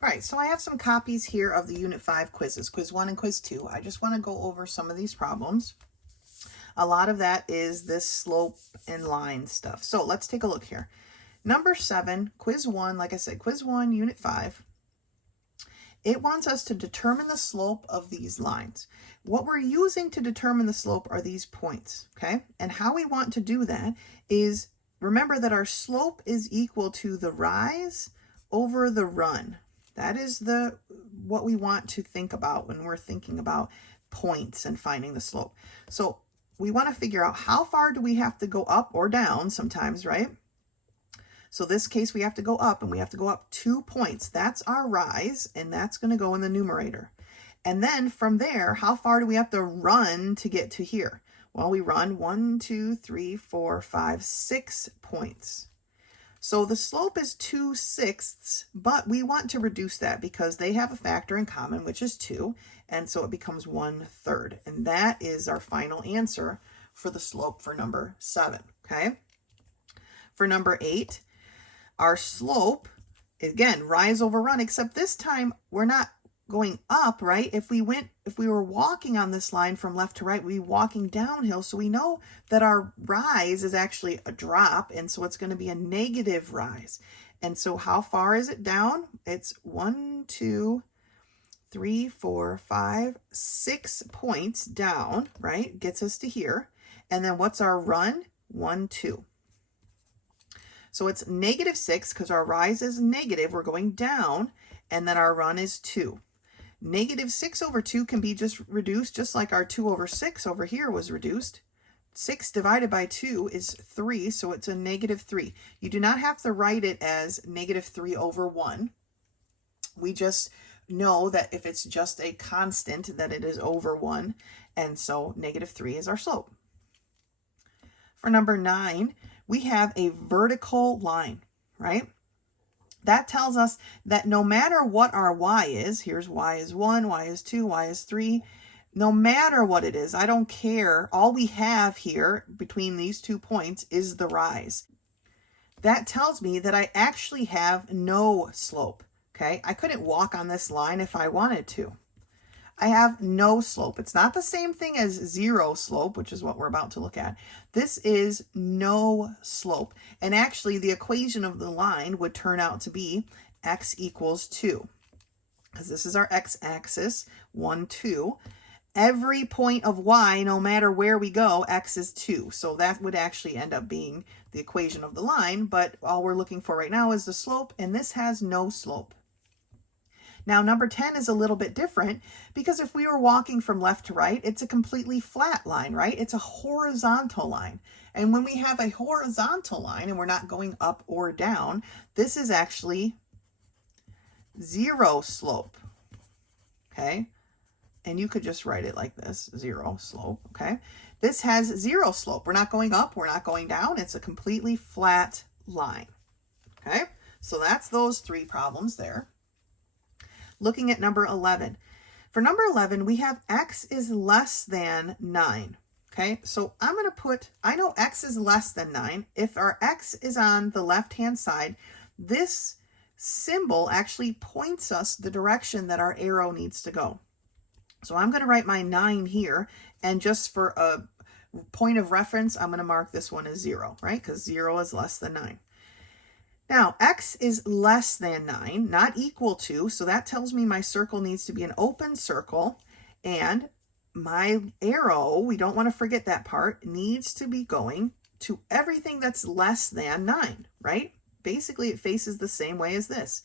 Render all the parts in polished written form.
All right, so I have some copies here of the Unit 5 quizzes, Quiz 1 and Quiz 2. I just want to go over some of these problems. A lot of that is this slope and line stuff. So let's take a look here. Number 7, Quiz 1, like I said, Quiz 1, Unit 5. It wants us to determine the slope of these lines. What we're using to determine the slope are these points, okay? And how we want to do that is, remember that our slope is equal to the rise over the run. That is what we want to think about when we're thinking about points and finding the slope. So we want to figure out how far do we have to go up or down sometimes, right? So this case, we have to go up, and we have to go up 2 points. That's our rise, and that's going to go in the numerator. And then from there, how far do we have to run to get to here? Well, we run 1, 2, 3, 4, 5, 6 points. So the slope is 2/6, but we want to reduce that because they have a factor in common, which is 2, and so it becomes 1/3. And that is our final answer for the slope for number 7, okay? For number 8, our slope, again, rise over run, except this time we're not going up, right? If we were walking on this line from left to right, we'd be walking downhill. So we know that our rise is actually a drop, and so it's going to be a negative rise. And so how far is it down? It's 1, 2, 3, 4, 5, 6 points down, right? Gets us to here. And then what's our run? 1, 2. So it's -6 because our rise is negative. We're going down, and then our run is 2. -6 over 2 can be just reduced, just like our 2 over 6 over here was reduced. 6 divided by 2 is 3, so it's a -3. You do not have to write it as -3 over 1. We just know that if it's just a constant, that it is over 1, and so -3 is our slope. For number 9, we have a vertical line, right? That tells us that no matter what our y is, here's y is 1, y is 2, y is 3, no matter what it is, I don't care. All we have here between these 2 points is the rise. That tells me that I actually have no slope, okay? I couldn't walk on this line if I wanted to. I have no slope. It's not the same thing as 0 slope, which is what we're about to look at. This is no slope. And actually, the equation of the line would turn out to be x equals 2. Because this is our x-axis, 1, 2. Every point of y, no matter where we go, x is 2. So that would actually end up being the equation of the line. But all we're looking for right now is the slope, and this has no slope. Now, number 10 is a little bit different because if we were walking from left to right, it's a completely flat line, right? It's a horizontal line. And when we have a horizontal line and we're not going up or down, this is actually 0 slope, okay? And you could just write it like this, 0 slope, okay? This has 0 slope. We're not going up, we're not going down. It's a completely flat line, okay? So that's those 3 problems there. Looking at number 11. For number 11, we have x is less than 9. Okay, so I'm going to put, I know x is less than 9. If our x is on the left-hand side, this symbol actually points us the direction that our arrow needs to go. So I'm going to write my 9 here, and just for a point of reference, I'm going to mark this one as 0, right? Because 0 is less than 9. Now, x is less than 9, not equal to, so that tells me my circle needs to be an open circle, and my arrow, we don't want to forget that part, needs to be going to everything that's less than 9, right? Basically, it faces the same way as this.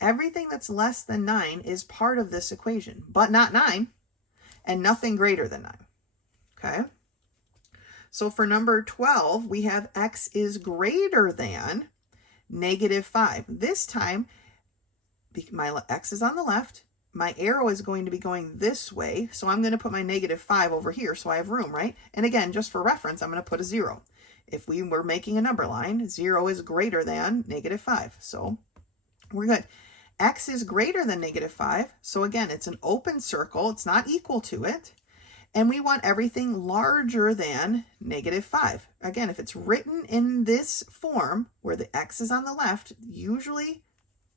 Everything that's less than 9 is part of this equation, but not 9, and nothing greater than 9, okay? So for number 12, we have x is greater than -5. This time, my x is on the left. My arrow is going to be going this way. So I'm going to put my -5 over here so I have room, right? And again, just for reference, I'm going to put a 0. If we were making a number line, 0 is greater than -5. So we're good. X is greater than -5. So again, it's an open circle. It's not equal to it. And we want everything larger than -5. Again, if it's written in this form where the x is on the left, usually,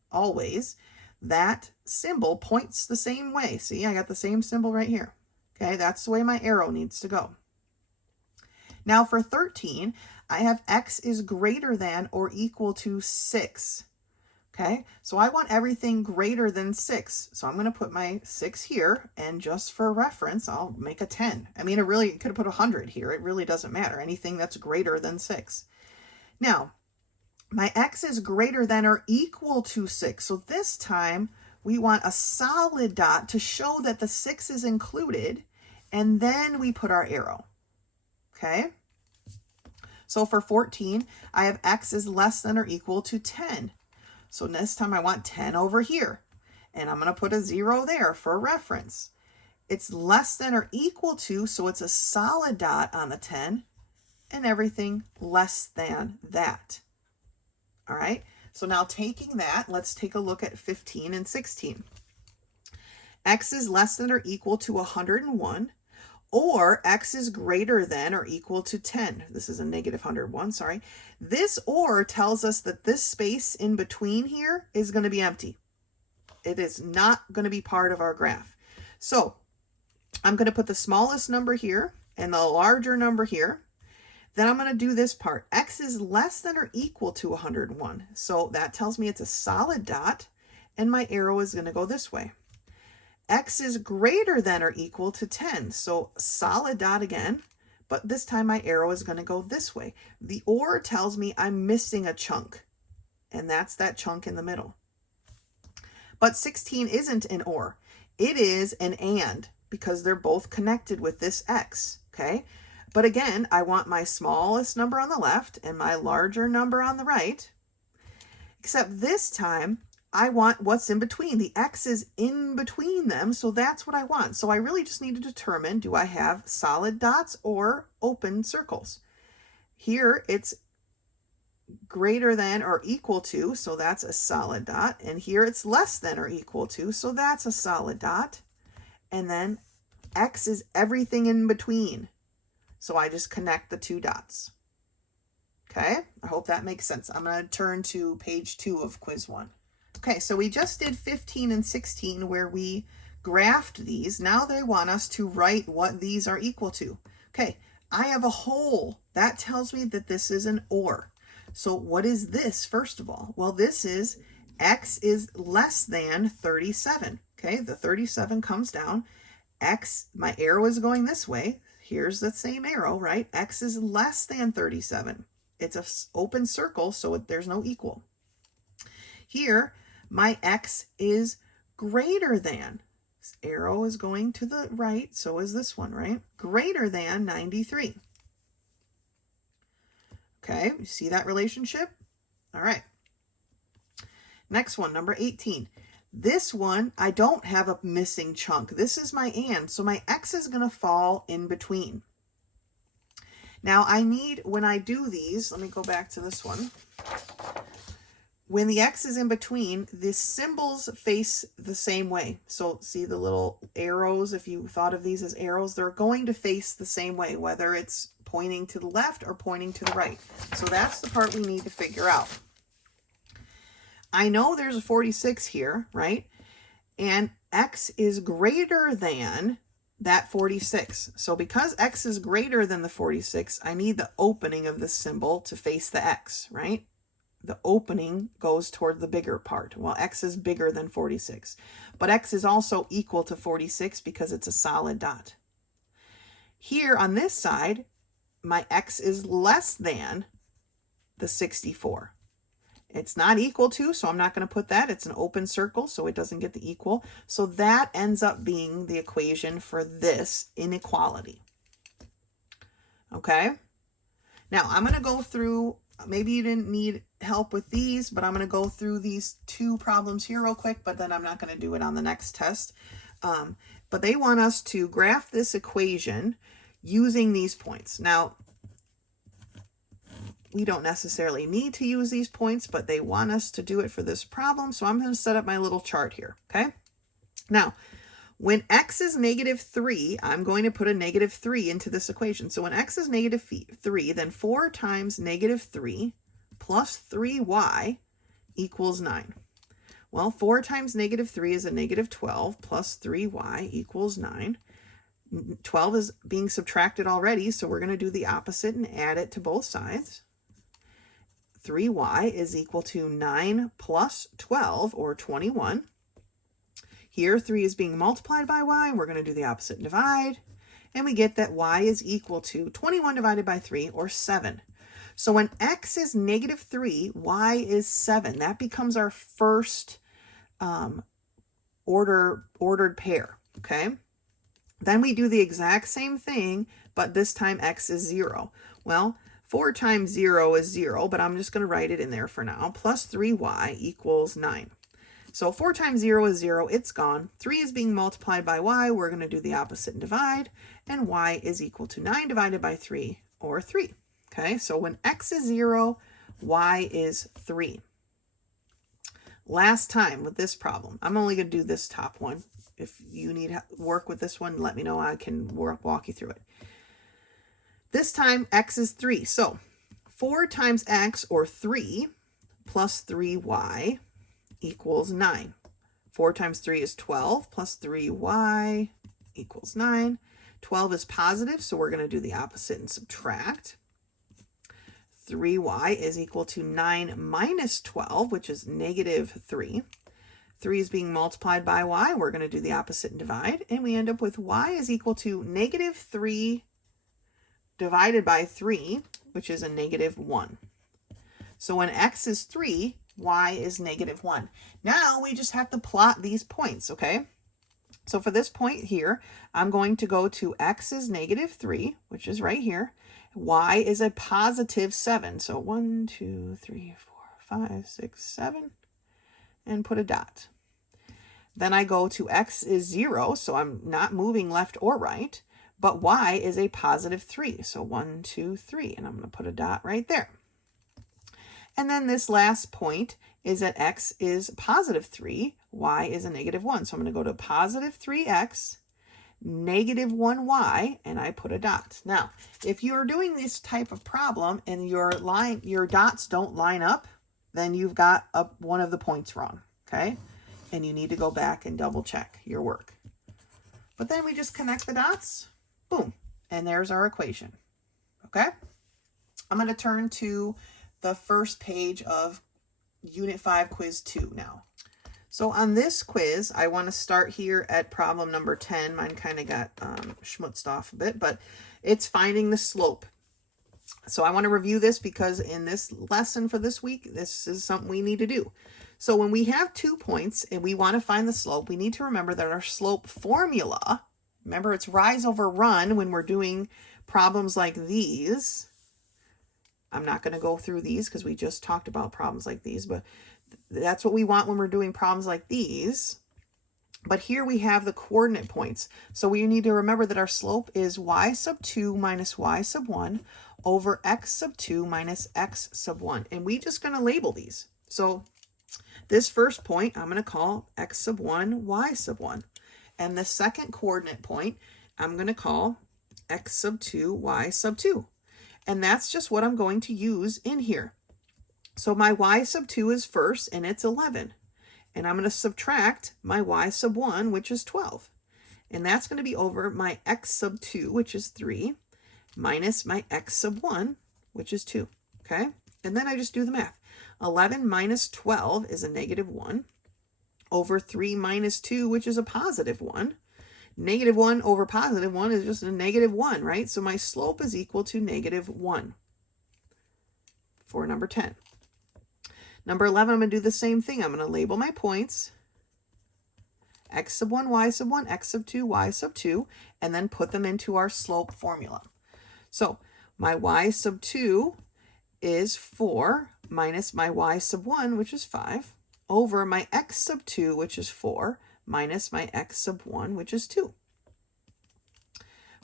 always, that symbol points the same way. See, I got the same symbol right here. Okay, that's the way my arrow needs to go. Now for 13, I have x is greater than or equal to 6. Okay, so I want everything greater than 6. So I'm going to put my 6 here, and just for reference, I'll make a 10. I mean, it could have put 100 here. It really doesn't matter. Anything that's greater than 6. Now, my x is greater than or equal to 6. So this time, we want a solid dot to show that the 6 is included, and then we put our arrow. Okay? So for 14, I have x is less than or equal to 10. So this time I want 10 over here, and I'm going to put a 0 there for reference. It's less than or equal to, so it's a solid dot on the 10, and everything less than that. All right, so now taking that, let's take a look at 15 and 16. X is less than or equal to 101, or x is greater than or equal to 10. This is a negative 101, sorry. This or tells us that this space in between here is going to be empty. It is not going to be part of our graph. So I'm going to put the smallest number here and the larger number here. Then I'm going to do this part. X is less than or equal to 101. So that tells me it's a solid dot, and my arrow is going to go this way. X is greater than or equal to 10. So solid dot again, but this time my arrow is going to go this way. The or tells me I'm missing a chunk, and that's that chunk in the middle. But 16 isn't an or. It is an and, because they're both connected with this x, okay? But again, I want my smallest number on the left and my larger number on the right, except this time I want what's in between. The x is in between them, so that's what I want. So I really just need to determine, do I have solid dots or open circles? Here it's greater than or equal to, so that's a solid dot. And here it's less than or equal to, so that's a solid dot. And then x is everything in between. So I just connect the two dots. Okay, I hope that makes sense. I'm going to turn to page 2 of quiz 1. Okay, so we just did 15 and 16 where we graphed these. Now they want us to write what these are equal to. Okay, I have a hole. That tells me that this is an or. So what is this, first of all? Well, this is x is less than 37. Okay, the 37 comes down. X, my arrow is going this way. Here's the same arrow, right? X is less than 37. It's an open circle, so there's no equal. Here, my x is greater than. This arrow is going to the right, so is this one, right? Greater than 93. Okay, you see that relationship? All right. Next one, number 18. This one, I don't have a missing chunk. This is my and, so my x is going to fall in between. Now I need, when I do these, let me go back to this one. When the x is in between, the symbols face the same way. So see the little arrows, if you thought of these as arrows, they're going to face the same way, whether it's pointing to the left or pointing to the right. So that's the part we need to figure out. I know there's a 46 here, right? And x is greater than that 46. So because x is greater than the 46, I need the opening of this symbol to face the x, right? The opening goes toward the bigger part. Well, x is bigger than 46. But x is also equal to 46 because it's a solid dot. Here on this side, my x is less than the 64. It's not equal to, so I'm not going to put that. It's an open circle, so it doesn't get the equal. So that ends up being the equation for this inequality. Okay? Now, I'm going to go through, maybe you didn't need help with these, but I'm going to go through these 2 problems here real quick, but then I'm not going to do it on the next test. But they want us to graph this equation using these points. Now, we don't necessarily need to use these points, but they want us to do it for this problem. So I'm going to set up my little chart here, okay? Now, when x is -3, I'm going to put a -3 into this equation. So when x is -3, then 4 times -3 plus 3y equals 9. Well, 4 times negative 3 is a negative 12 plus 3y equals 9. 12 is being subtracted already, so we're going to do the opposite and add it to both sides. 3y is equal to 9 plus 12, or 21. Here, 3 is being multiplied by y. We're going to do the opposite and divide. And we get that y is equal to 21 divided by 3, or 7. So when x is negative 3, y is 7. That becomes our first ordered pair, okay? Then we do the exact same thing, but this time x is 0. Well, 4 times 0 is 0, but I'm just going to write it in there for now. Plus 3y equals 9. So 4 times 0 is 0. It's gone. 3 is being multiplied by y. We're going to do the opposite and divide. And y is equal to 9 divided by 3, or 3. Okay, so when x is 0, y is 3. Last time with this problem, I'm only going to do this top one. If you need work with this one, let me know. I can walk you through it. This time, x is 3. So 4 times x, or 3, plus 3y equals 9. 4 times 3 is 12, plus 3y equals 9. 12 is positive, so we're going to do the opposite and subtract. 3y is equal to 9 minus 12, which is negative 3. 3 is being multiplied by y. We're going to do the opposite and divide. And we end up with y is equal to negative 3 divided by 3, which is a negative 1. So when x is 3, y is negative 1. Now we just have to plot these points, okay? So for this point here, I'm going to go to x is negative 3, which is right here. Y is a positive 7. So 1, 2, 3, 4, 5, 6, 7, and put a dot. Then I go to x is 0, so I'm not moving left or right, but y is a positive 3. So 1, 2, 3, and I'm going to put a dot right there. And then this last point is that x is positive 3, y is a negative 1. So I'm going to go to positive 3x, negative 1y, and I put a dot. Now, if you're doing this type of problem and your dots don't line up, then you've got one of the points wrong, okay? And you need to go back and double check your work. But then we just connect the dots, boom, and there's our equation, okay? I'm going to turn to the first page of Unit 5, Quiz 2 now. So on this quiz, I want to start here at problem number 10. Mine kind of got schmutzed off a bit, but it's finding the slope. So I want to review this because in this lesson for this week, this is something we need to do. So when we have 2 points and we want to find the slope, we need to remember that our slope formula, remember it's rise over run when we're doing problems like these. I'm not going to go through these because we just talked about problems like these, but that's what we want when we're doing problems like these. But here we have the coordinate points. So we need to remember that our slope is y sub 2 minus y sub 1 over x sub 2 minus x sub 1. And we're just going to label these. So this first point, I'm going to call x sub 1, y sub 1. And the second coordinate point, I'm going to call x sub 2, y sub 2. And that's just what I'm going to use in here. So my y sub 2 is first, and it's 11. And I'm going to subtract my y sub 1, which is 12. And that's going to be over my x sub 2, which is 3, minus my x sub 1, which is 2. Okay? And then I just do the math. 11 minus 12 is a negative 1, over 3 minus 2, which is a positive 1. Negative 1 over positive 1 is just a negative 1, right? So my slope is equal to negative 1 for number 10. Number 11, I'm going to do the same thing. I'm going to label my points, x sub 1, y sub 1, x sub 2, y sub 2, and then put them into our slope formula. So my y sub 2 is 4 minus my y sub 1, which is 5, over my x sub 2, which is 4, minus my x sub 1, which is 2.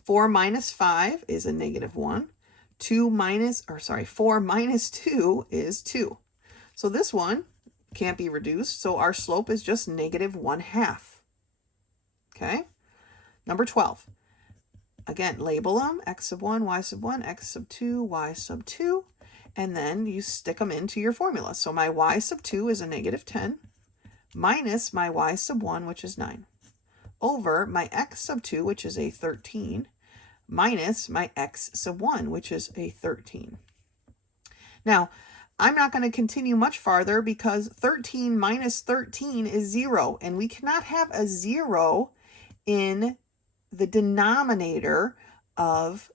4 minus 5 is a negative 1. 4 minus 2 is 2. So this one can't be reduced, so our slope is just negative 1/2. Okay? Number 12. Again, label them, x sub 1, y sub 1, x sub 2, y sub 2, and then you stick them into your formula. So my y sub 2 is a negative 10, minus my y sub 1, which is 9, over my x sub 2, which is a 13, minus my x sub 1, which is a 13. Now, I'm not going to continue much farther because 13 minus 13 is 0, and we cannot have a 0 in the denominator of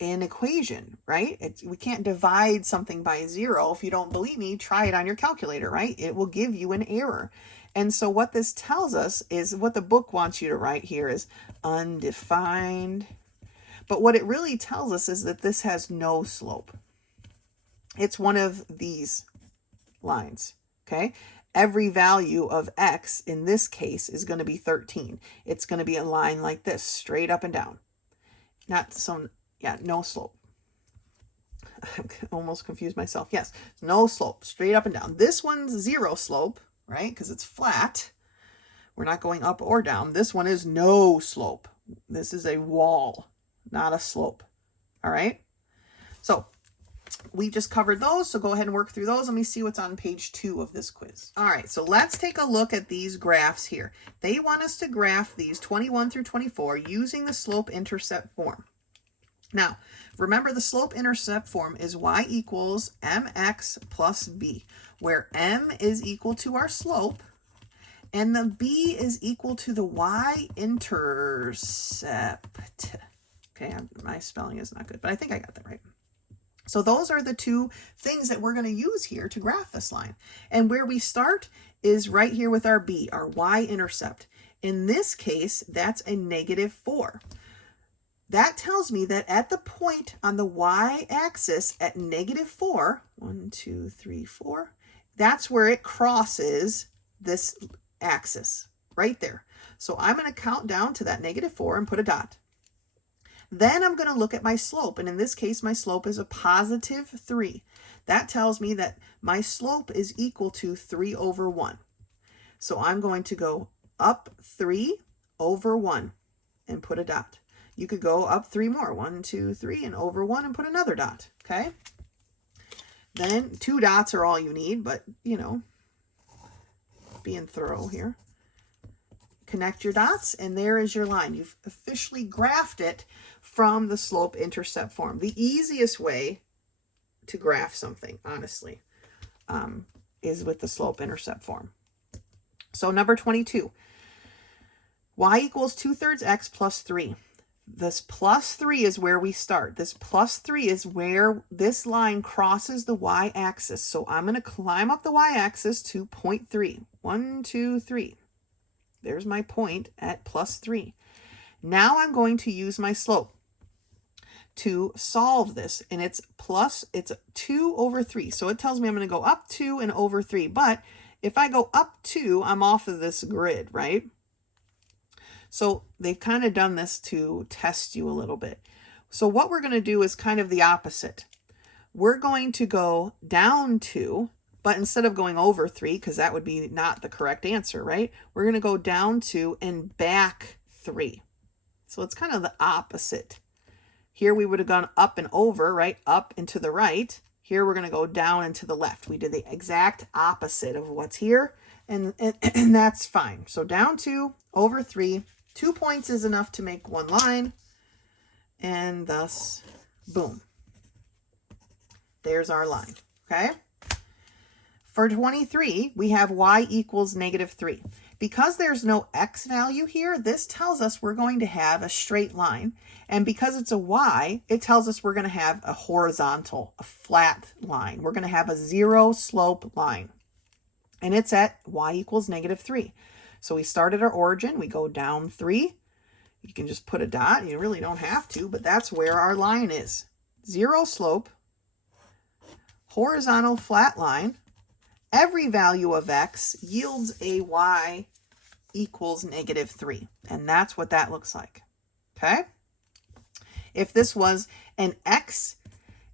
an equation, right? We can't divide something by 0. If you don't believe me, try it on your calculator, right? It will give you an error. And so what this tells us is what the book wants you to write here is undefined. But what it really tells us is that this has no slope. It's one of these lines, okay? Every value of x in this case is going to be 13. It's going to be a line like this, straight up and down. Not so, yeah, no slope. I almost confused myself. Yes, no slope, straight up and down. This one's 0 slope, right? Because it's flat. We're not going up or down. This one is no slope. This is a wall, not a slope. All right? So we just covered those, so go ahead and work through those. Let me see what's on page 2 of this quiz. All right, so let's take a look at these graphs here. They want us to graph these 21 through 24 using the slope-intercept form. Now, remember the slope-intercept form is y equals mx plus b, where m is equal to our slope, and the b is equal to the y-intercept. Okay, my spelling is not good, but I think I got that right. So those are the two things that we're going to use here to graph this line. And where we start is right here with our b, our y-intercept. In this case, that's a -4. That tells me that at the point on the y-axis at -4, 1, 2, 3, 4, that's where it crosses this axis, right there. So I'm going to count down to that -4 and put a dot. Then I'm going to look at my slope, and in this case, my slope is a +3. That tells me that my slope is equal to 3 over 1. So I'm going to go up 3 over 1 and put a dot. You could go up 3 more, 1, 2, 3, and over 1 and put another dot, okay? Then 2 dots are all you need, but, you know, being thorough here. Connect your dots, and there is your line. You've officially graphed it from the slope-intercept form. The easiest way to graph something, honestly, is with the slope-intercept form. So number 22, y equals 2/3 x plus 3. This +3 is where we start. This +3 is where this line crosses the y-axis. So I'm going to climb up the y-axis to 0.3. 1, 2, 3. There's my point at +3. Now I'm going to use my slope to solve this, and it's 2 over 3. So it tells me I'm going to go up 2 and over 3. But if I go up 2, I'm off of this grid, right? So they've kind of done this to test you a little bit. So what we're going to do is kind of the opposite. We're going to go down 2, but instead of going over 3, because that would be not the correct answer, right? We're going to go down 2 and back 3. So it's kind of the opposite. Here we would have gone up and over, right? Up and to the right. Here we're going to go down and to the left. We did the exact opposite of what's here, and that's fine. So down 2, over 3. 2 points is enough to make one line, and thus, boom. There's our line, okay? For 23, we have y equals -3. Because there's no x value here, this tells us we're going to have a straight line. And because it's a y, it tells us we're going to have a horizontal, a flat line. We're going to have a 0 slope line. And it's at y equals -3. So we start at our origin, we go down 3. You can just put a dot, you really don't have to, but that's where our line is. 0 slope, horizontal flat line. Every value of x yields a y equals -3. And that's what that looks like, okay? If this was an x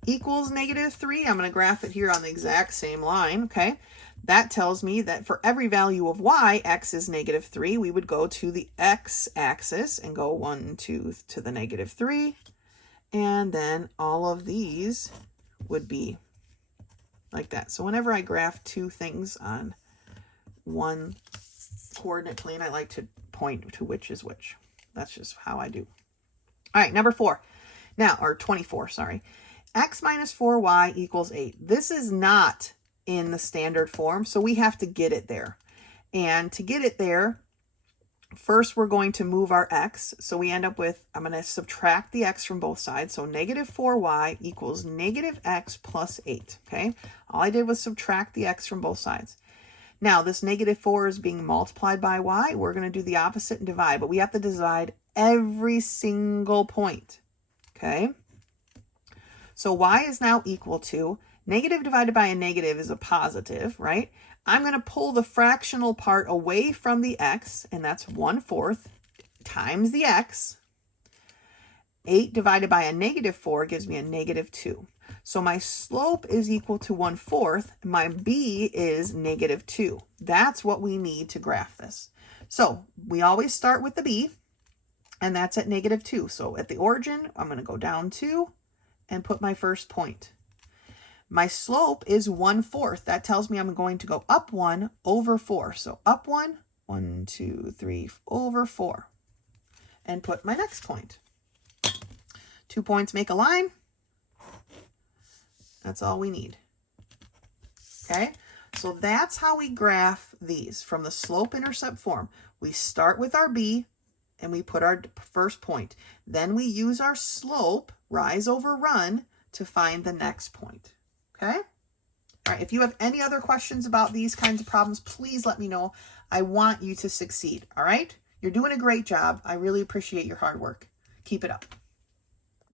equals -3, I'm going to graph it here on the exact same line, okay? That tells me that for every value of y, x is -3. We would go to the x-axis and go 1, 2 to the -3. And then all of these would be like that. So whenever I graph two things on one coordinate plane. I like to point to which is which. That's just how I do. All right, number 4. Now, or 24, sorry. X minus 4y equals 8. This is not in the standard form, so we have to get it there. And to get it there, first we're going to move our x. So we end up with, I'm going to subtract the x from both sides. So negative 4y equals negative x plus 8. Okay, all I did was subtract the x from both sides. Now this negative 4 is being multiplied by y. We're going to do the opposite and divide, but we have to divide every single point. Okay, so y is now equal to negative divided by a negative is a positive, right? I'm going to pull the fractional part away from the x, and that's 1/4 times the x. 8 divided by a negative 4 gives me a negative 2. So my slope is equal to 1/4. My b is negative 2. That's what we need to graph this. So we always start with the b, and that's at negative 2. So at the origin, I'm going to go down 2 and put my first point. My slope is 1/4. That tells me I'm going to go up 1 over 4. So up 1, 1, 2, 3, over 4. And put my next point. 2 points make a line. That's all we need. Okay, so that's how we graph these from the slope-intercept form. We start with our b, and we put our first point. Then we use our slope, rise over run, to find the next point. Okay? All right, if you have any other questions about these kinds of problems, please let me know. I want you to succeed, all right? You're doing a great job. I really appreciate your hard work. Keep it up.